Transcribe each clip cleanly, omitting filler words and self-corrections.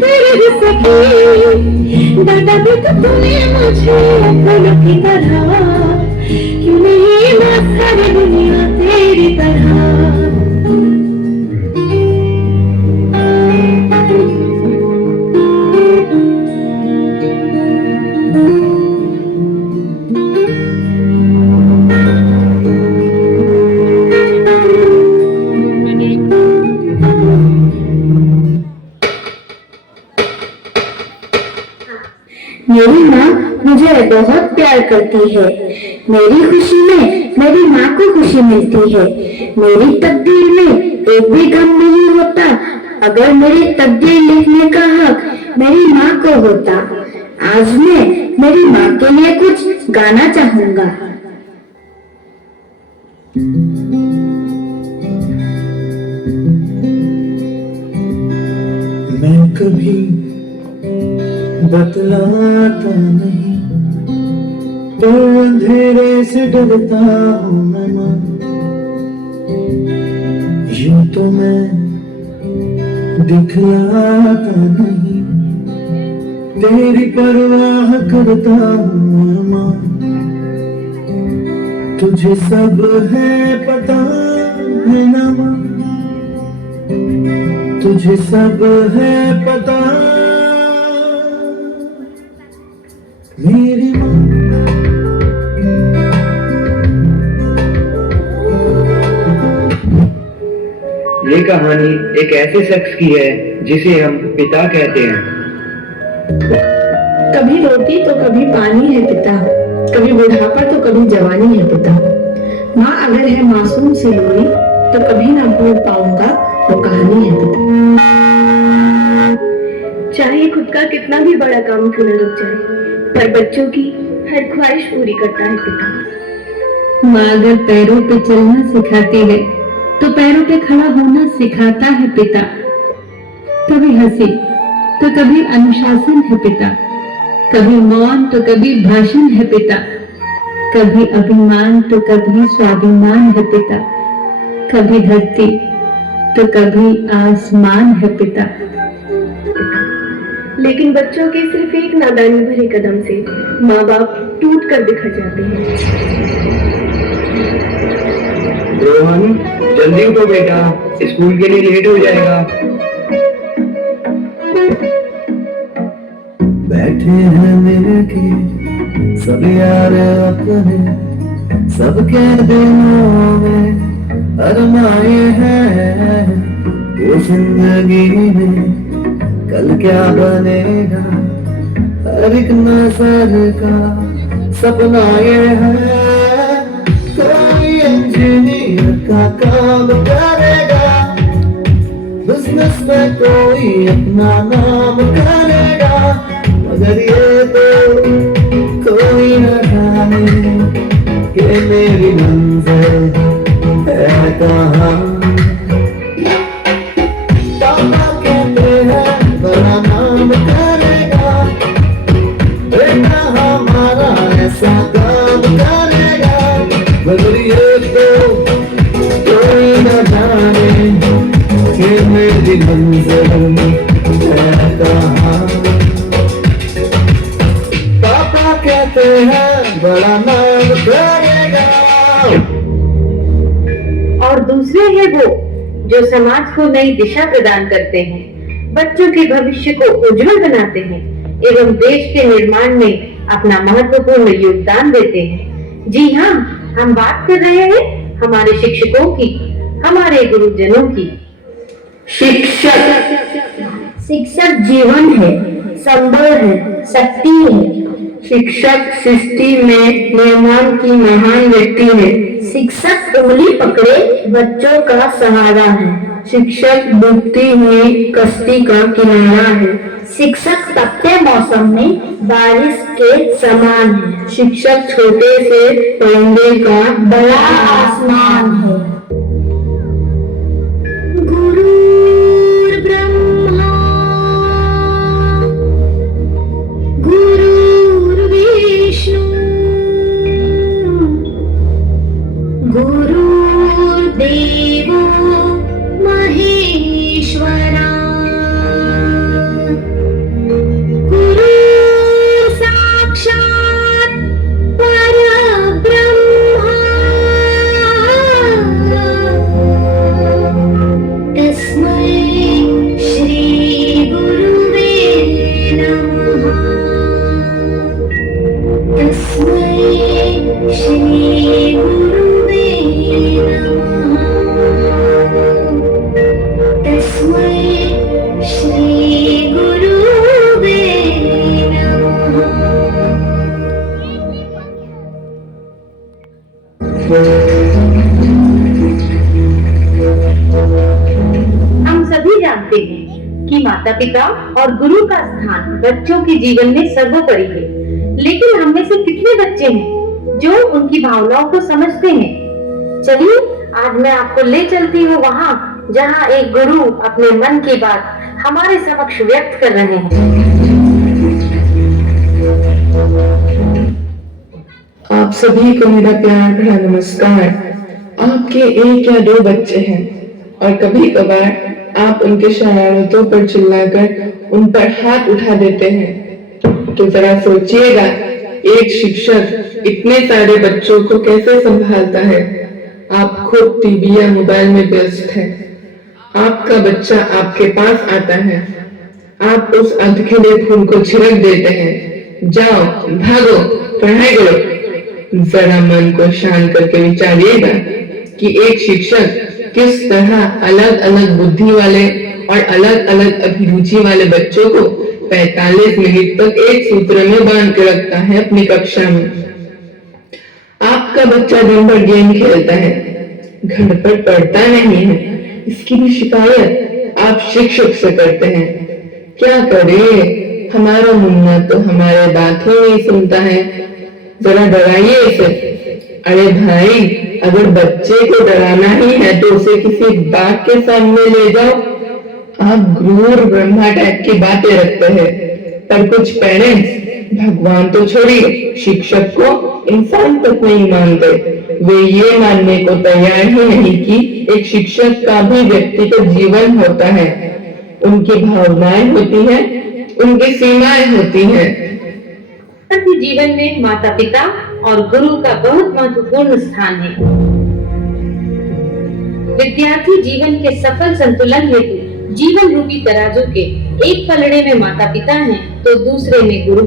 तेरे सखी डांटा भी तो तूने मुझे अपनों की तरह, क्यों नहीं बस सारी दुनिया तेरी तरह। मेरी माँ मुझे बहुत प्यार करती है। मेरी खुशी में मेरी माँ को खुशी मिलती है। मेरी तकदीर में एक भी गम नहीं होता अगर मेरी तकदीर लिखने का हक मेरी माँ को होता। आज मैं मेरी माँ के लिए कुछ गाना चाहूंगा। मैं कभी बतलाता नहीं, तो अंधेरे से डरता हूँ मैं माँ। यूं तो मैं दिखलाता नहीं, तेरी परवाह करता हूँ मैं माँ। तुझे सब है पता है ना माँ, तुझे सब है पता मेरी माँ। ये कहानी एक ऐसे शख्स की है जिसे हम पिता कहते हैं। कभी रोटी तो कभी पानी है पिता, कभी बुढ़ापा तो कभी जवानी है पिता। माँ अगर है मासूम सी लोरी तो कभी ना भूल पाऊंगा वो कहानी है पिता। चाहे खुद का कितना भी बड़ा काम क्यों न रुक जाए, पर बच्चों की हर ख्वाहिश पूरी करता है पिता। माँ अगर पैरों पे चलना सिखाती है तो पैरों पे खड़ा होना सिखाता है पिता। कभी हंसी तो कभी अनुशासन है पिता, कभी मौन तो कभी भाषण है पिता, कभी अभिमान तो कभी स्वाभिमान है पिता, कभी धरती तो कभी आसमान है पिता। लेकिन बच्चों के सिर्फ एक नादानी भरे कदम से माँ बाप टूट कर बिखर जाते हैं। रोहन, जल्दी उठो बेटा, स्कूल के लिए लेट हो जाएगा। बैठे हैं मिलके सब यार अपने, सबके दिलों में अरमाए हैं। ये जिंदगी में कल क्या बनेगा, हर एक नजर का सपना ये है। कोई इंजीनियर का काम करेगा, बिजनेस में कोई अपना नाम करेगा, मगर ये तो कोई न जाने कि मेरी मंजिल है कहाँ। पापा कहते हैं बड़ा नाम करेगा, बेटा हमारा ऐसा काम करेगा, मगर ये तो कोई न जाने कि मेरी मंजिल है कहाँ। पापा कहते हैं बड़ा नाम करेगा। और दूसरे हैं वो जो समाज को नई दिशा प्रदान करते हैं, बच्चों के भविष्य को उज्जवल बनाते हैं एवं देश के निर्माण में अपना महत्वपूर्ण योगदान देते हैं। जी हाँ, हम बात कर रहे हैं हमारे शिक्षकों की, हमारे गुरुजनों की। शिक्षक जीवन है, संबल है, शक्ति है। शिक्षक सृष्टि में निर्माण की महान व्यक्ति है। शिक्षक उंगली पकड़े बच्चों का सहारा है। शिक्षक डूबती हुई कश्ती का किनारा है। शिक्षक तपते मौसम में बारिश के समान है। शिक्षक छोटे से परिंदे का बड़ा आसमान है। गुरुर्ब्रह्मा गुरुर्विष्णु गुरुर्देवो महेश्वरा। माता पिता और गुरु का स्थान बच्चों के जीवन में सर्वोपरि है, लेकिन हम में से कितने बच्चे हैं जो उनकी भावनाओं को समझते हैं? चलिए आज मैं आपको ले चलती हूँ वहाँ जहाँ एक गुरु अपने मन की बात हमारे समक्ष व्यक्त कर रहे हैं। आप सभी को मेरा प्यार भरा नमस्कार। आपके एक या दो बच्चे हैं और कभी कभार आप उनके शरारतों पर चिल्लाकर उन पर हाथ उठा देते हैं, तो जरा सोचिएगा एक शिक्षक इतने सारे बच्चों को कैसे संभालता है। आप खुद टीवी या मोबाइल में व्यस्त हैं, आपका बच्चा आपके पास आता है, आप उस अधखिले फूल को छिड़क देते हैं, जाओ भागो पढ़ाई करो। जरा मन को शांत करके विचारिएगा कि एक शिक्षक किस तरह अलग अलग बुद्धि वाले और अलग अलग अभिरुचि वाले बच्चों को 45 मिनट तक एक सूत्र में बांध के रखता है अपनी कक्षा में। आपका बच्चा दिन भर गेम खेलता है, घर पर पढ़ता नहीं है, इसकी भी शिकायत आप शिक्षक से करते हैं। क्या करे, हमारा मुन्ना तो हमारे बात ही नहीं सुनता है, जरा डराइए इसे। अरे भाई, अगर बच्चे को डराना ही है तो उसे किसी बाघ के सामने ले जाओ। आप क्रूर ब्रह्मा टाइप की बातें रखते हैं, पर कुछ पेरेंट्स भगवान तो छोड़िए शिक्षक को इंसान तक नहीं मानते। वे ये मानने को तैयार ही नहीं कि एक शिक्षक का भी व्यक्तिगत जीवन होता है, उनकी भावनाएं होती हैं, उनकी सीमाएं होती हैं। विद्यार्थी जीवन में माता पिता और गुरु का बहुत महत्वपूर्ण स्थान है। विद्यार्थी जीवन के सफल संतुलन हेतु जीवन रूपी तराजू के एक पलड़े में माता पिता हैं तो दूसरे में गुरु।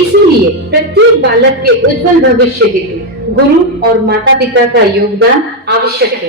इसीलिए प्रत्येक बालक के उज्जवल भविष्य हेतु गुरु और माता पिता का योगदान आवश्यक है।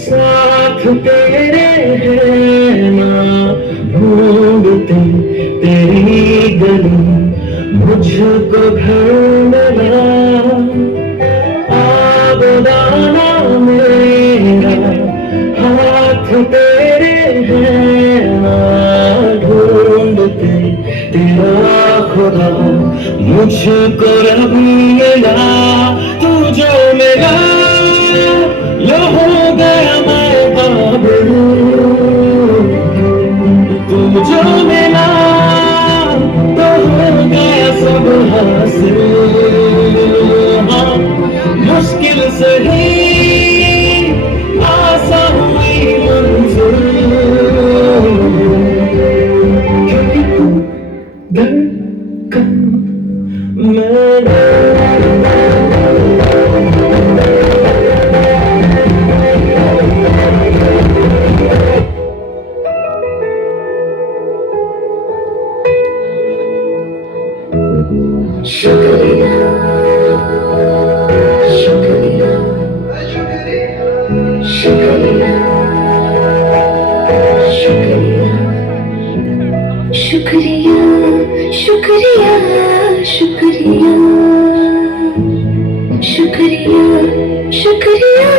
साथ तेरे है ना, ढूंढते तेरी गली मुझको घर मिला। आबदाना मेरा हाथ तेरे है ना, ढूंढते तेरा खुदा मुझको रब मिला। तू जो मिला यो हो गया मैं काबिल, तू जो मिला तो हो गया सब हासिल। हाँ, मुश्किल से ही आसान हुई मंजिल, क्योंकि तू धड़कन में शुक्रिया शुक्रिया शुक्रिया शुक्रिया शुक्रिया शुक्रिया शुक्रिया शुक्रिया शुक्रिया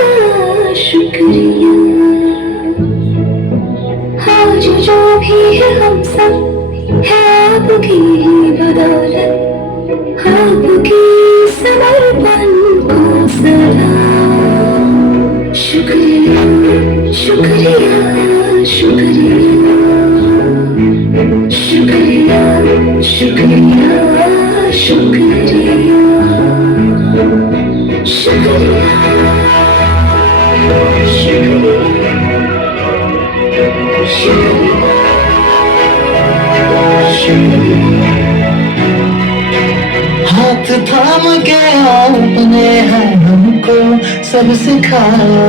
शुक्रिया। आज जो भी है हम सब है आपकी ही बदौलत, आपकी समर्पण को सलाम। शुक्रिया शुक्रिया शुक्रिया शुक्रिया शुक्रिया शुक्रिया शुक्रिया शुक्रिया। हाँ हाथ थाम के आपने है हमको सब सिखाया,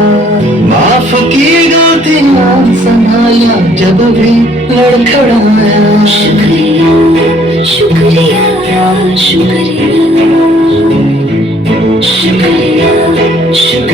माफ की गलतियां संभाला जब भी लड़खड़ाया। शुक्रिया शुक्रिया शुक्रिया शुक्रिया शुक्रिया